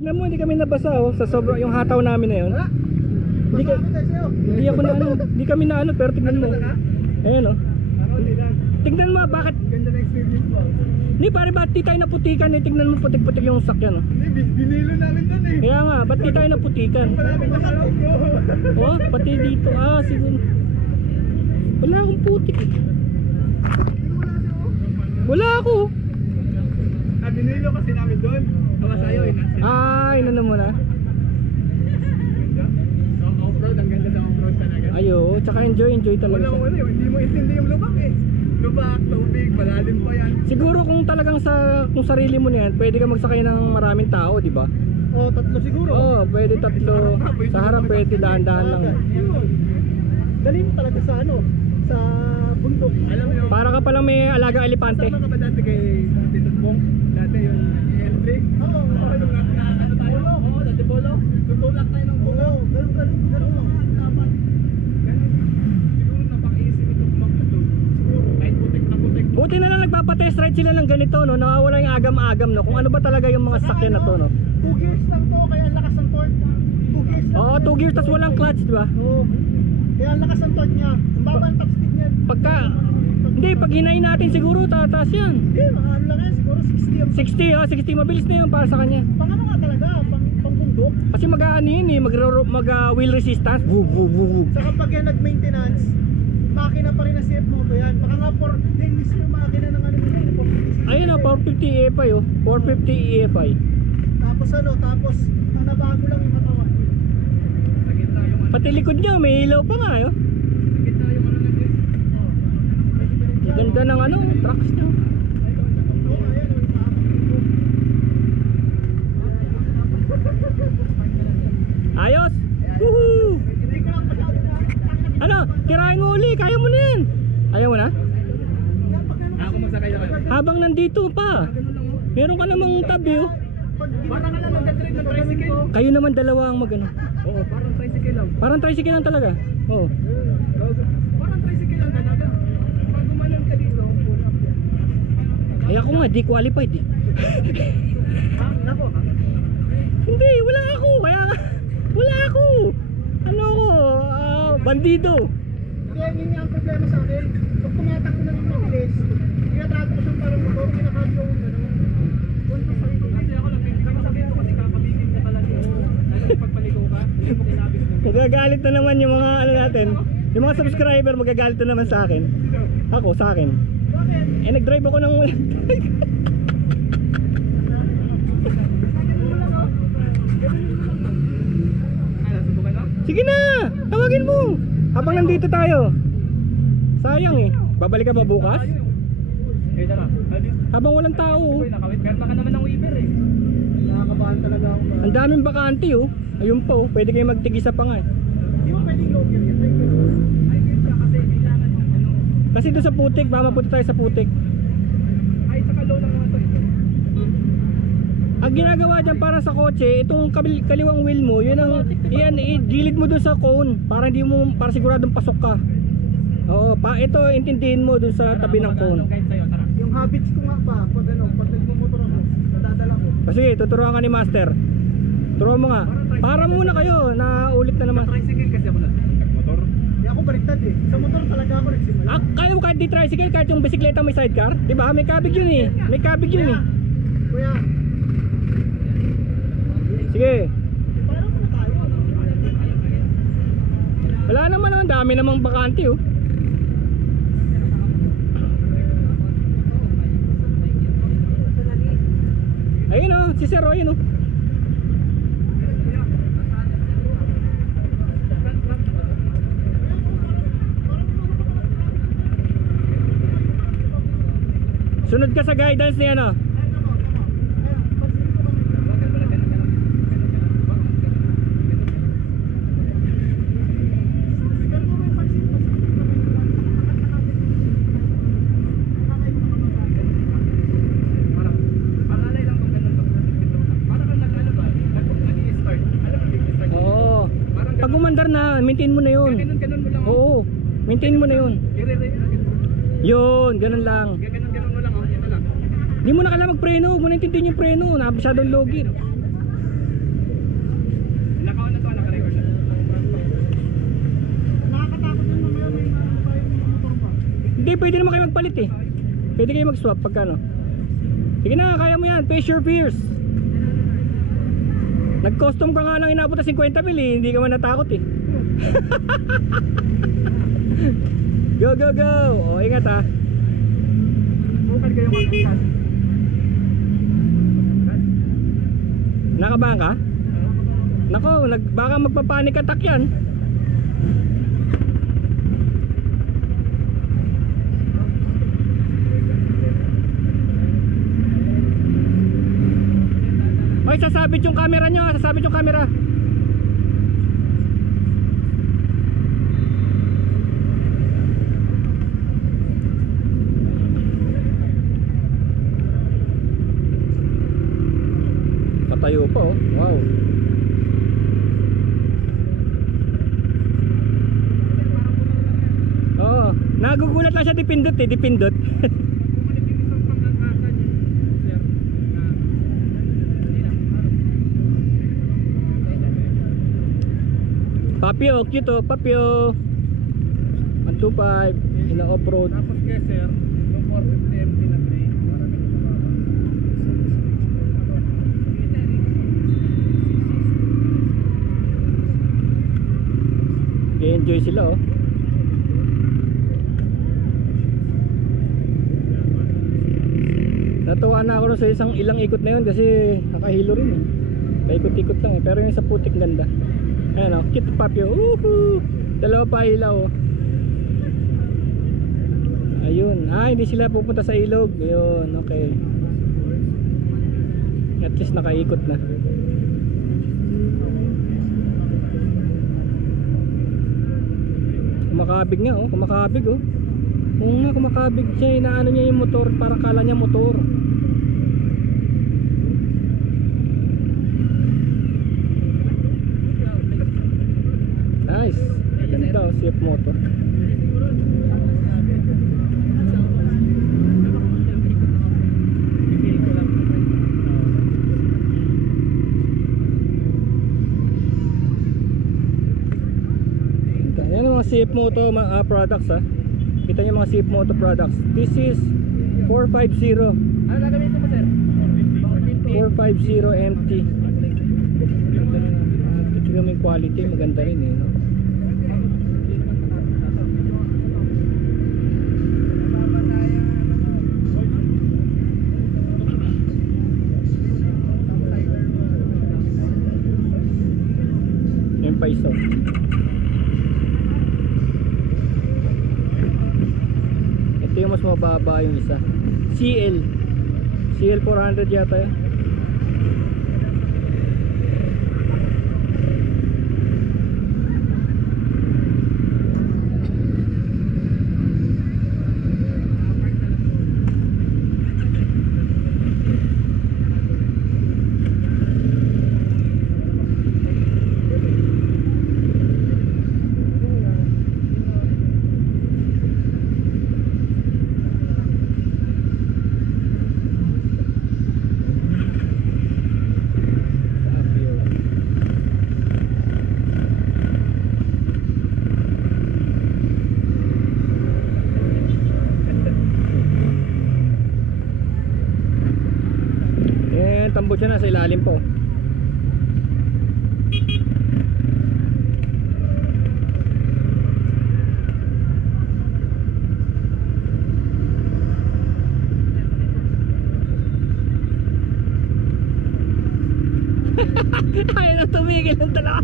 Tignan mo, hindi kami nabasa oh, sa sobrang yung hataw namin na yun. Hindi ako na ano, hindi kami na ano, pero tignan mo. Ayun oh. Tignan mo, bakit? Ganda na experience mo. Hindi pare, ba't di tayo naputikan eh? Tignan mo putik-putik yung sakyan oh. Binilo namin doon eh. Kaya nga, ba't di tayo naputikan? Malapit na araw bro. Oh, pati dito, siguro. Wala akong putik eh. Wala ako. Binilo kasi namin doon. Bawa sa'yo eh. Inano mo na. Off-road, ang ganda sa off-road talaga. Ayo, tsaka enjoy talaga Walang siya. hindi mo intindi yung lubak eh. Lubak, tubig, malalim pa yan. Siguro kung talagang kung sarili mo niyan, pwede ka magsakay ng maraming tao, di ba? Tatlo siguro. Pwede tatlo. Sa harap pwede dahan-dahan lang. Dali mo talaga sa sa bundok. Alam mo Para ka palang may alaga elepante. Sama ka ba dati kay Tito Bong? Dati yung L3? Oo. Ano tayo? Oo, dati polo. Tutulak tayo ng polo. Ganun. Siguro napaka-easy nito kumakot. Siguro kahit putik na putik. Buti na lang nagpapa-test ride sila ng ganito, no? Nawawala yung agam-agam, no? Kung ano ba talaga yung mga sakyan na to, no? 2 gears lang to, kaya ang lakas ng torque. 2 gears lang. Oo, 2 gears tas walang clutch, di ba? Oo. Kaya ang lakas ng torque niya. Ang baba ang top speed niya. Hindi, pag hinayin natin siguro tataas yan. Hindi, ano lang yan, siguro 60 ang 60, mabilis na yun para sa kanya. pang ano nga talaga, pang bundok. Kasi mag-ano yun eh, mag-wheel resistance. Woo. Saka pag yan nag-maintenance, makina pa rin ang CF Moto yan. Baka nga mismo yung makina ng ano nila, yung 450cc. Ayun o, 450 EFI oh. 450 EFI. Tapos ang nabago lang yung katawan. Pati likod niya, may ilaw pa nga oh. Ang ganda ng trucks niya. Ayos! Woohoo! Tirahin mo uli, kaya mo na yan. Ayaw mo na? Ako magsakay ako. Habang nandito pa, meron ka namang tabi oh. Parang ka lang nag-drive ng tricycle. Kayo naman dalawa ang magano. Oo, parang tricycle lang. Parang tricycle lang talaga. Oo. Parang tricycle lang talaga. Pag gumanon ka dito, pull up yan. Ay ako nga, di qualified eh. Nako. Hindi, wala ako. Kaya wala ako. Ano ako? Bandido. Kaya yun nga ang problema sa akin. Pag tumatakbo na ng mabilis, tinatrato ko siyang parang motor, kinakasyo ko gano'n. Kasi ako lang, hindi ka sabihin ko kasi kakabigin ka talaga. Dahil pagpaligo ka, hindi mo kinabis na. Magagalit na naman yung mga natin. Yung mga subscriber magagalit na naman sa akin. Ako, sa akin. Nag-drive ako ng Sige na, tawagin mo. Habang nandito tayo. Sayang eh. Babalik ka ba bukas? Habang walang tao. Perma ka naman ng Weaver eh. Nakakabahan talaga ako. Ang daming bakante oh. Ayun pa oh. Pwede kayo magtigisa pa nga eh. Di ba pwedeng low gear yan? Ay, siya kasi kailangan yung Kasi doon sa putik, mamapunta tayo sa putik. Ay, saka low lang naman to. Ang ginagawa dyan para sa kotse, itong kaliwang wheel mo, yun ang gilid mo doon sa cone para hindi mo, para siguradong pasok ka. Oo, ito intindihin mo doon sa tabi ng cone. Yung habits ko nga pa, pag nagmumotor ako, nadadala ko. Sige, tuturuan ka ni Master. Turuan mo nga. Para muna kayo, naulit na naman. Tricycle kasi ako na. Motor? Hindi ako baliktad eh. Sa motor talaga ako nagsimula. Kaya mo kahit di tricycle, kahit yung bisikleta may sidecar. Diba? May kabig yun eh. May kabig yun eh. Kuya, Sige. parang na tayo. Wala naman oh, dami namang bakante oh. Ayun oh, si Sir oh, yun oh. Sunod ka sa guidance niya no. Pag umandar na, maintain mo na yun. Ganun mo lang. Oo, maintain mo na yun. Yun, ganun lang. Ganun mo lang. Ito lang. Hindi mo na kailangan magpreno, huwag mo na intindihin yung preno. Masyadong low gear. pwede naman kayo magpalit eh. Pwede kayo mag-swap pagka ano. Sige na, kaya mo yan. Face your fears. Nag-custom ka nga lang inabot na 50 mil eh. Hindi ka man natakot eh. Go, go, go. O, ingat ha. Bukal kayo mag-gas. Nakabahan ka? Nako, baka magpapanik attack yan. Ay, sasabit yung camera nyo, sasabit yung camera. Patayo pa oh, wow. Oo, nagugulat lang siya, dipindot eh, dipindot. Papio, cute oh, Papio 125, ina off-road. Tapos guys sir, yung 450 MT na gray. I-enjoy sila oh. Natuwa na ako sa isang ilang ikot na yun kasi nakahilo rin eh. Paikot-ikot lang eh, pero yung sa putik ganda. Ayan o, cute Papio. Woohoo! Dalawa pa ilaw o. Ayun. Hindi sila pupunta sa ilog. Ayun, okay. At least nakaikot na. Kumakabig nga oh, kumakabig oh. Oo nga, kumakabig siya. Inaano niya yung motor, parang kala niya motor. Nice. Ganda oh, CF Moto. Yan ang mga CF Moto products ha. Kita niyo mga CF Moto products. This is 450. Ano gagamitin mo sir? 450 MT. Tignan mo yung quality, maganda rin eh no? Yung paiso. Ito yung mas mababa yung isa. CL 400 yata yan. Tambot siya na sa ilalim po. Ayaw na tumigil ng dalawa.